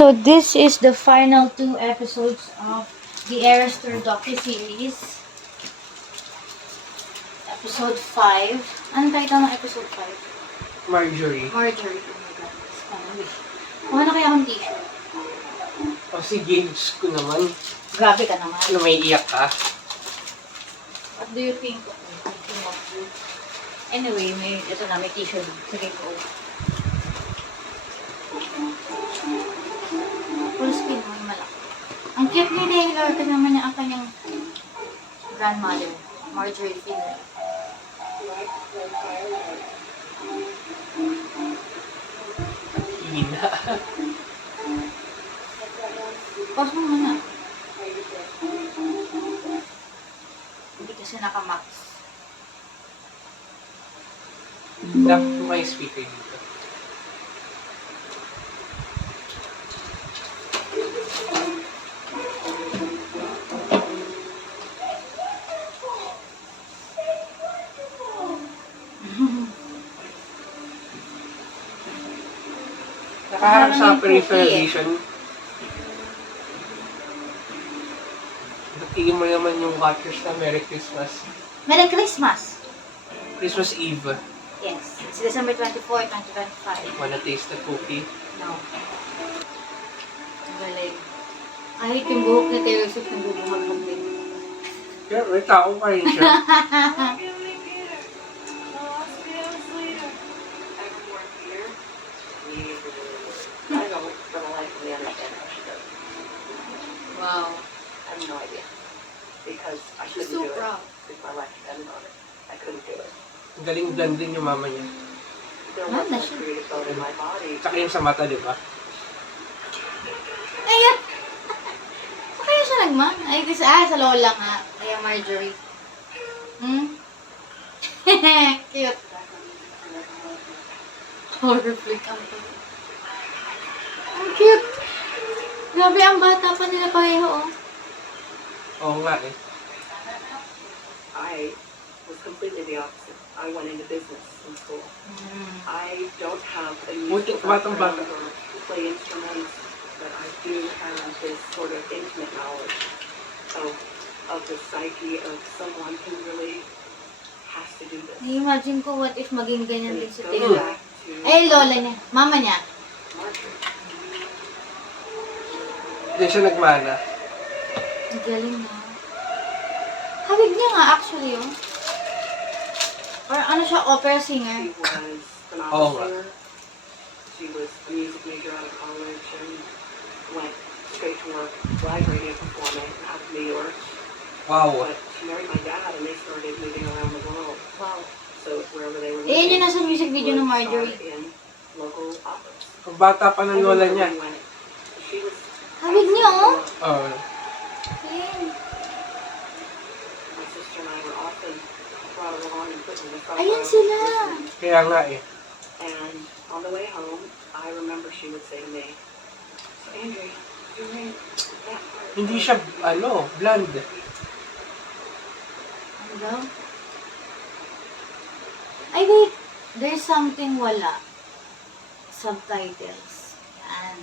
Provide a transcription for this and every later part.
so this is the final 2 episodes of the Eras Tour docu-series. Episode 5. Ano title ng episode 5? Marjorie. Marjorie. Oh my God. Kuha na kaya akong t-shirt? O sige, Diyos ko naman. Grabe ka naman. Ano, may iyak ka? What do you think of me? Thinking of you? Anyway, ito na, may t-shirt. Sige ko. Full skin mo yung malaki. Ang cute ni Taylor. Ito naman niya ang kanyang grandmother, Marjorie Finley. Ina. Pause mo muna. Hindi kasi naka-max. Dapat may speaker dito. Nakaharap sa peripheral vision. Batiin mo naman yung watchers na Merry Christmas. Merry Christmas! Christmas Eve. Yes, it's December 24, 2025. Wanna taste the cookie? No. Ang galing. Kahit yung buhok ni Taylor Swift nagbubuhag din. Kaya may tao pa rin siya. Wow. I have no idea. Because I She's couldn't so do proud. it. Because my life depended on it. I couldn't do it. Ang galing blend din yung mama niya. There Mama, was no she- creative bone in my body. Tsaka yung sa mata, di ba? Ayan! So kaya siya nagman? Ay, kasi, sa lola nga. Kaya Marjorie. Hmm? Cute. Horror flick ang to. Ang cute. Grabe, ang bata pa nila pareho, oh. Oo nga eh. I was completely the opposite. I went into business in school. I don't have a Buti musical batang background bata. or play instruments, but I do have this sort of intimate knowledge of the psyche of someone who really has to do this. I-imagine ko, what if maging ganyan din si It goes Taylor. back to Ay, lola niya. Mama niya. Marjorie. Hindi siya nagmana. Ang galing na. Hawig niya nga, actually, oh. Or ano siya, opera singer. She was an Oh, officer. She was a music major out of college and went straight to work, live radio performing out of New York. Wow. But she married my dad and they started moving around the world. Wow. So wherever they were Eh, yun yung nasa music video ng would Marjorie. star in local operas. Ang bata pa ng lola niya. Everywhere we went, she was Hawig niya, oh. Oo. Ayan. my sister and I were often brought along and put in the front Ayan row. sila. Kaya nga eh. And on the way home, I remember she would say to me, "So Andre, during that part Hindi of siya, the blonde. Ano daw? Ay, wait. There's something wala. Subtitles. Yan.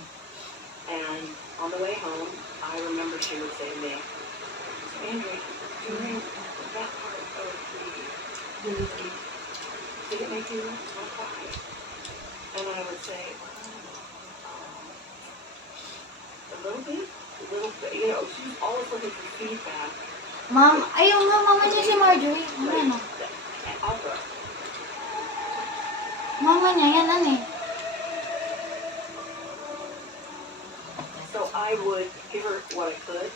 And on the way home, I remember she would say to me, "So Andre, during that part of the movie, did it make you want to cry?" And I would say, "A little bit, you know, she's always looking for feedback. Ma'am, ayaw nga, mama niya si Marjorie. Ano, ano? Opera. Mama niya, yan, ano eh. So I would give her what I could,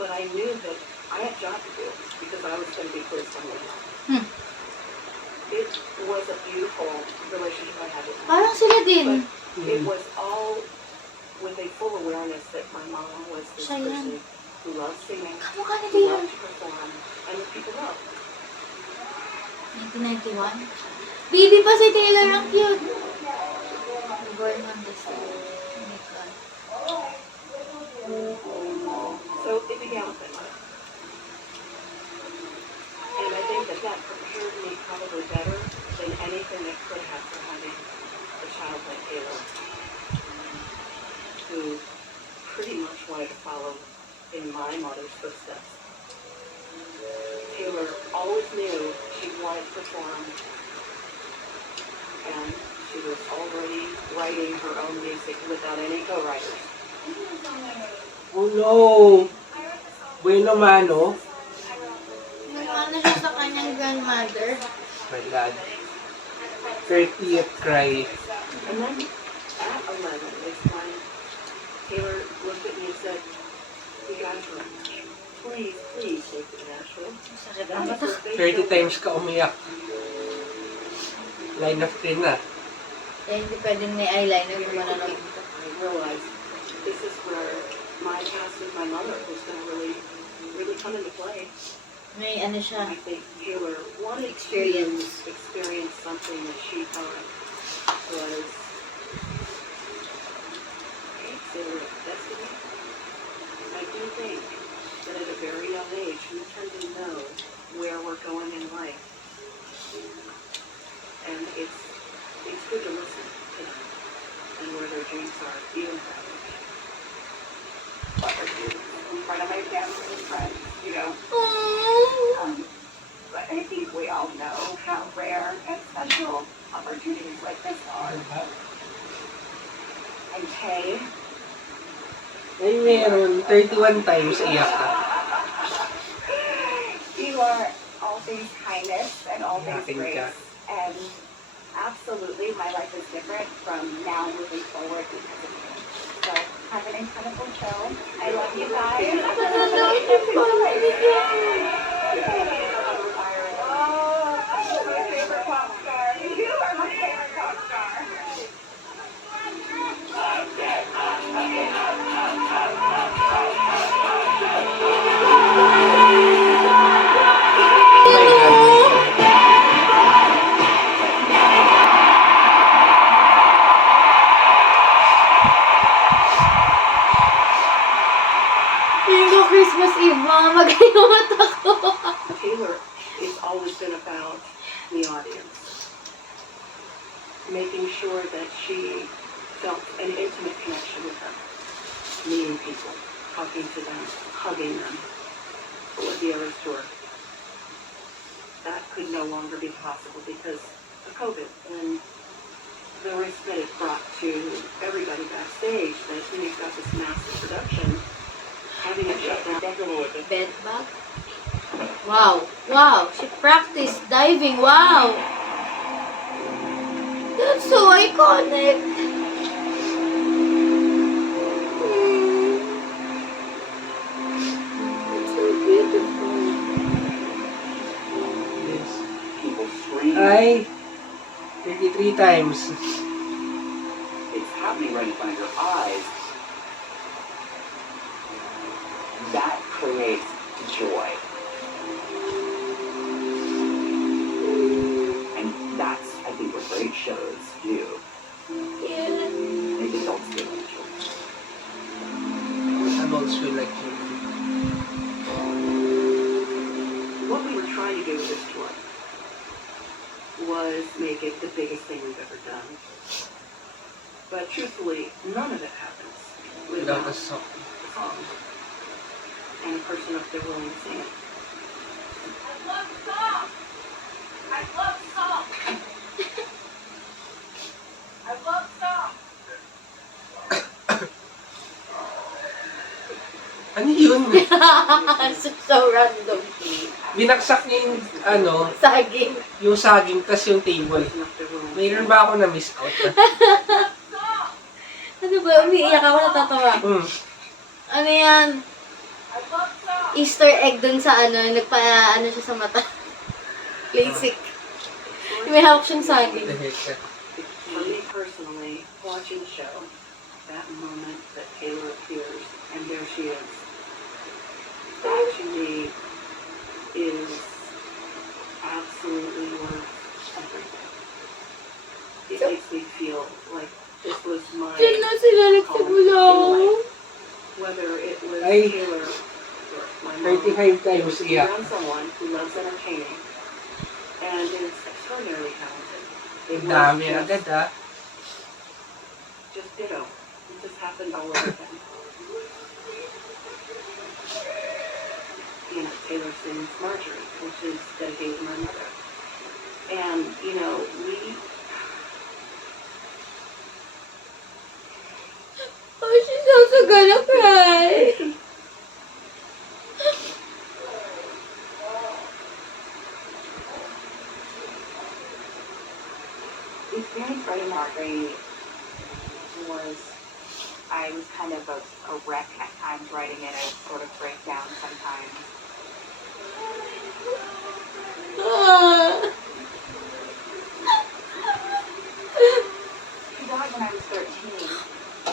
but I knew that I had a job to do because I was going to be close to her. Hmm. It was a beautiful relationship I had with her. Parang sila din. But it was all with a full awareness that my mom was this Siya yan. person who loved singing, Kamukha ni who Taylor. loved to perform, and that people love. 1991. Baby pa si Taylor, ang cute. Born on this day. Oh my God. So it began with my mother. And I think that that prepared me probably better than anything that could have for having a child like Taylor. who pretty much wanted to follow in my mother's footsteps. Taylor always knew she wanted to perform, and she was already writing her own music without any co-writers. Oh no! Bueno mano. Nagmana siya sa kanyang grandmother. My God. 30th cry. And then at 11 is when Taylor looked at me and said, "We gotta go. Please, please take me to Nashville." Sakit That ang was mata. her big 30 show. times ka umiyak. Line of 10 na. Eh, hindi pwedeng may eyeliner kung manonood dito. I realized this is where my past with my mother was going to really come into play. May ano siya. I think Taylor wanted Experience. to experience something that she thought was Taylor destiny. I do think that at a very young age we tend to know where we're going in life, and it's good to listen to them and where their dreams are, even at that age. What are you in front of my family and friends, you know? But I think we all know how rare and special opportunities like this are. And Kay, Ay, meron. 31 times iyak ka. you are all things kindness and all things Yakin grace. ka. And absolutely, my life is different from now moving forward because of you. So have an incredible show. I love you guys. Oh, I'm my favorite pop star. You are my favorite pop star. Oh my God. Feeling ko Christmas Eve, mga magayong mata ko. Taylor has always been about the audience, making sure that she felt an intimate connection with them, meeting people, talking to them, hugging them. Olivia Tour. That could no longer be possible because of COVID and the risk that it brought to everybody backstage, that you've got this massive production, having it shut down. Bed bag? Wow. Wow. She practiced diving. Wow. That's so iconic. It's so beautiful. Yes. People scream. Ay, 33 times. It's happening right in front of your eyes. That creates joy. And that's, I think, what great shows do. Yeah. Make adults feel like children. Adults feel like you. What we were trying to do with this tour was make it the biggest thing we've ever done. But truthfully, none of it happens Without without a song. a song and a person up there willing to sing it. I love song. I love song. I love song. Ano yun? So random. Binaksak niya yung, Saging. yung saging tas yung table. Person up there willing to Mayroon sing it. ba ako na miss out? Ano ba? Umiiyak ako, natatawa. Ano yan? Easter egg dun sa nagpa-ano siya sa mata. LASIK. May hawak siyang saging. The heck? For me personally, watching the show, that moment that Taylor appears and there she is, that to me is absolutely worth everything. It makes me feel like this was my Diyan na sila nagsimula. whether it was Ay. Taylor or my mom. 35 times It was to be iyak. around someone who loves entertaining and is extraordinarily talented. It Ang dami was agad ah. just ditto. It just happened all over again. You know, Taylor sings Marjorie, which is dedicated to my mother. And, you know, Oh, she's also gonna cry. the experience writing Marjorie was, I was kind of a wreck at times writing it. I would sort of break down sometimes. Ah. She died when I was 13,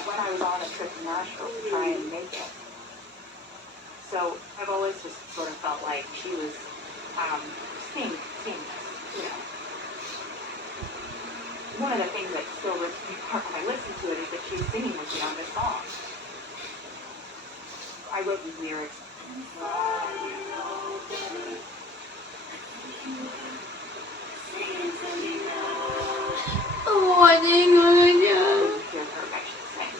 when I was on a trip to Nashville to try and make it. So I've always just sort of felt like she was seeing this, you know. One of the things that still rips me apart when I listen to it is that she was singing with me on this song. I wrote these lyrics. Oh, ano yung mga niya? Hear her actually sing.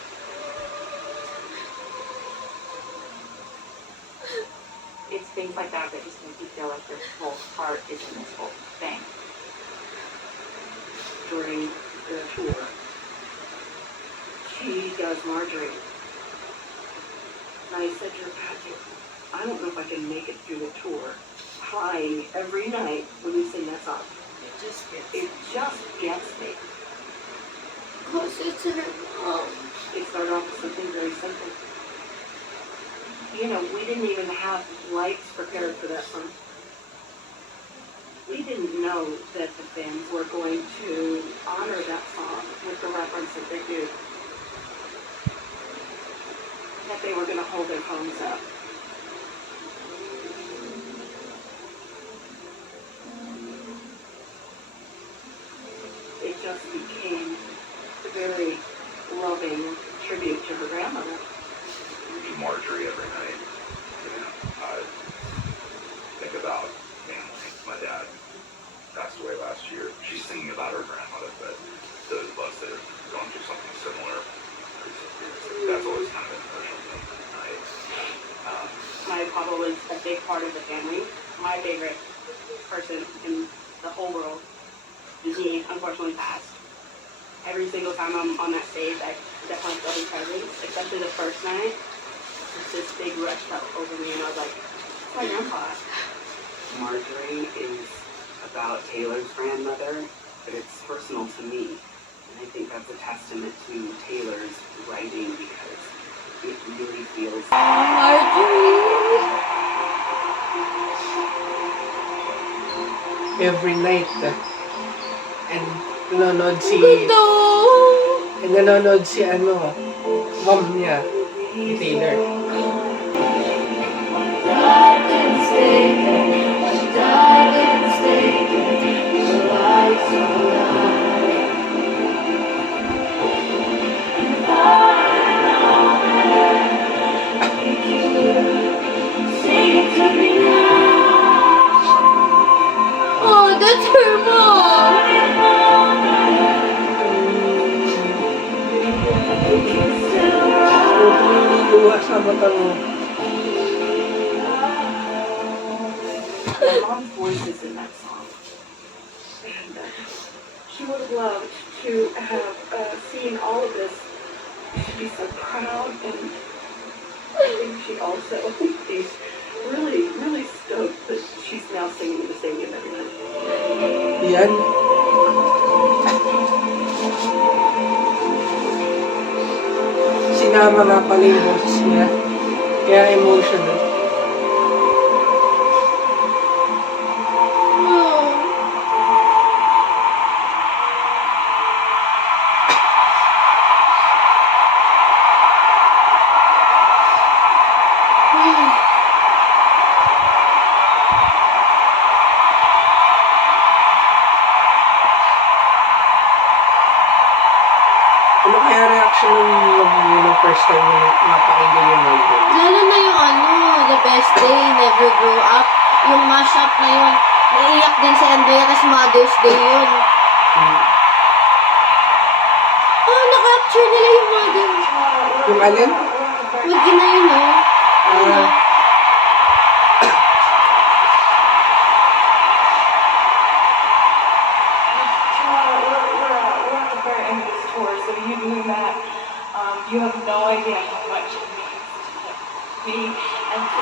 It's things like that that just make you feel like your whole heart is in this whole thing. During the tour, she does Marjorie. And I said to her, Patrick, I don't know if I can make it through the tour crying every night when you sing that song. It just gets me. Because it's her mom. It started off with something very simple. You know, we didn't even have lights prepared for that song. We didn't know that the fans were going to honor that song with the reverence that they do. That they were going to hold their phones up. It just became a very loving tribute to her grandmother. Marjorie every night. You know, I think about family. My dad passed away last year. She's singing about her grandmother, but those of us that have gone through something similar, that's always kind of an emotional thing at night. My papa was a big part of the family. My favorite person in the whole world is me, unfortunately passed. Every single time I'm on that stage, I definitely feel his presence, especially the first night. Just this big rush felt over me, and I was like, it's my grandpa. Marjorie is about Taylor's grandmother, but it's personal to me. And I think that's a testament to Taylor's writing because it really feels... Marjorie. Every night. And nanonood si... Ganda. And nanonood si mom niya, si Taylor. Oh, that's her mom. Luha sa mata mo. My mom's voice is in that song. And she would have loved to have seen all of this. She'd be so proud, and I think she also is really, really stoked that she's now singing in the stadium every night. Yan. Sinama nga pala yung boses niya. Kaya emotional. Ano kaya reaction ng first time na napakinggan yung album? Lalo na yung The Best Day, Never Grow Up. Yung mashup na yun. Naiiyak din si Andrea, tas Mother's Day yun. Oh, picture nila yung model. Yung alin? Mag ina yun, no? Ah, We're at the very end of this tour, so you doing that, you have no idea how much it means to me and to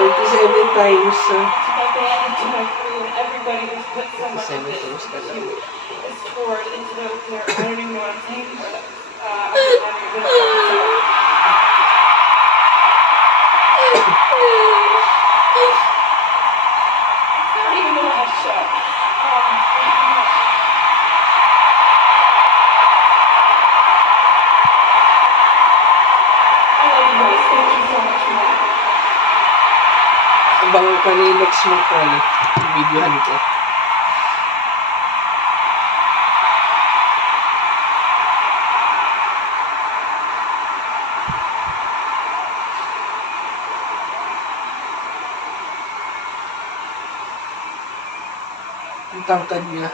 37 times. my band and to my crew and everybody who's put so much of 37 this times ka lang. is poured into their I don't even know what I'm saying for them. I'm just having a good time. It's not even the last show. I love you guys. Thank you so much for that. Abangan ka ni next month pa rin. Videohan ko. Ang tangkad niya.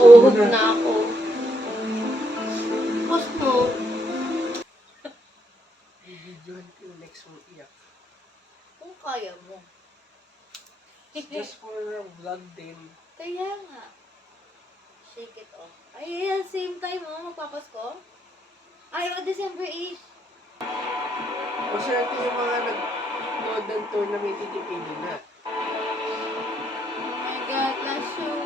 Nauhog na ako. Post mo. Videohan ko yung next month iyak. Kung kaya mo. Just for vlog din. Kaya nga. Shake it off. Ay, same time, oh. Magpapasko. Ay, December 8. O swerte yung mga nag-load ng tour na may titipili na. Oh my God, last show.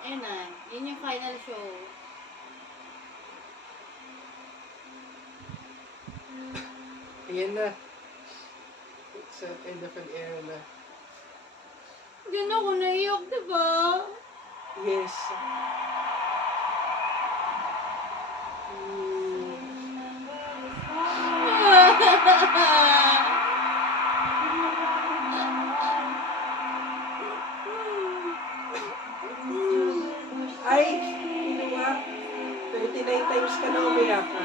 Ayun na. Yun yung final show. Ayan na. It's at end of an era na. Diyan ako naiyak, diba? Yes. Mm, ay, ginawa. 29 times ka na umiyak ka.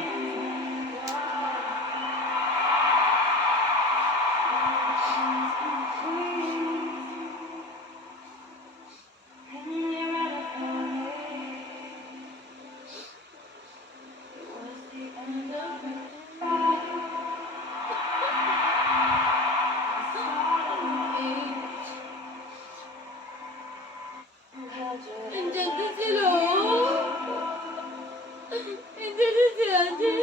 Nandiyan din sila, oh. Nandiyan din si ate.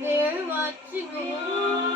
They're watching, oh.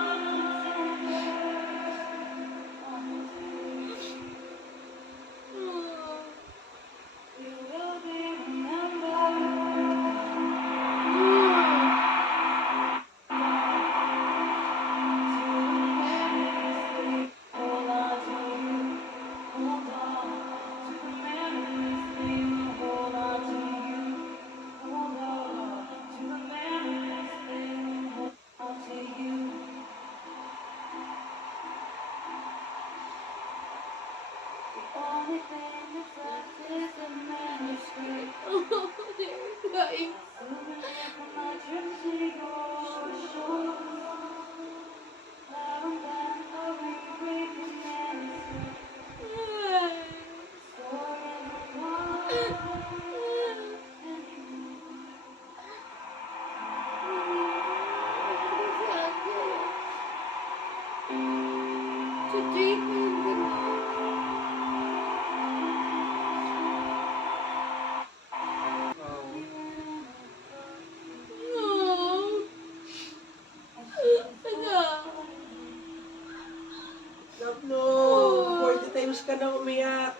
na umiyak.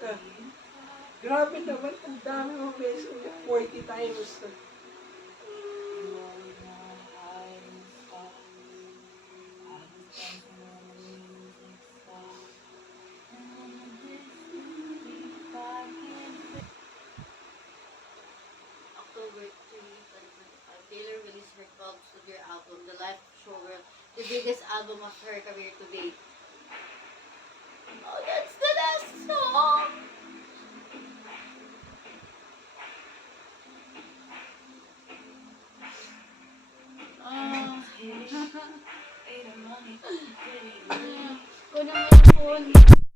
Grabe naman, ang dami mong beses. 40 times. October 3, 2025, Taylor released her 12th studio album, The Life Show World, the biggest album of her career to date. Oh, that's the last song! Ah. Kunin mo yung phone.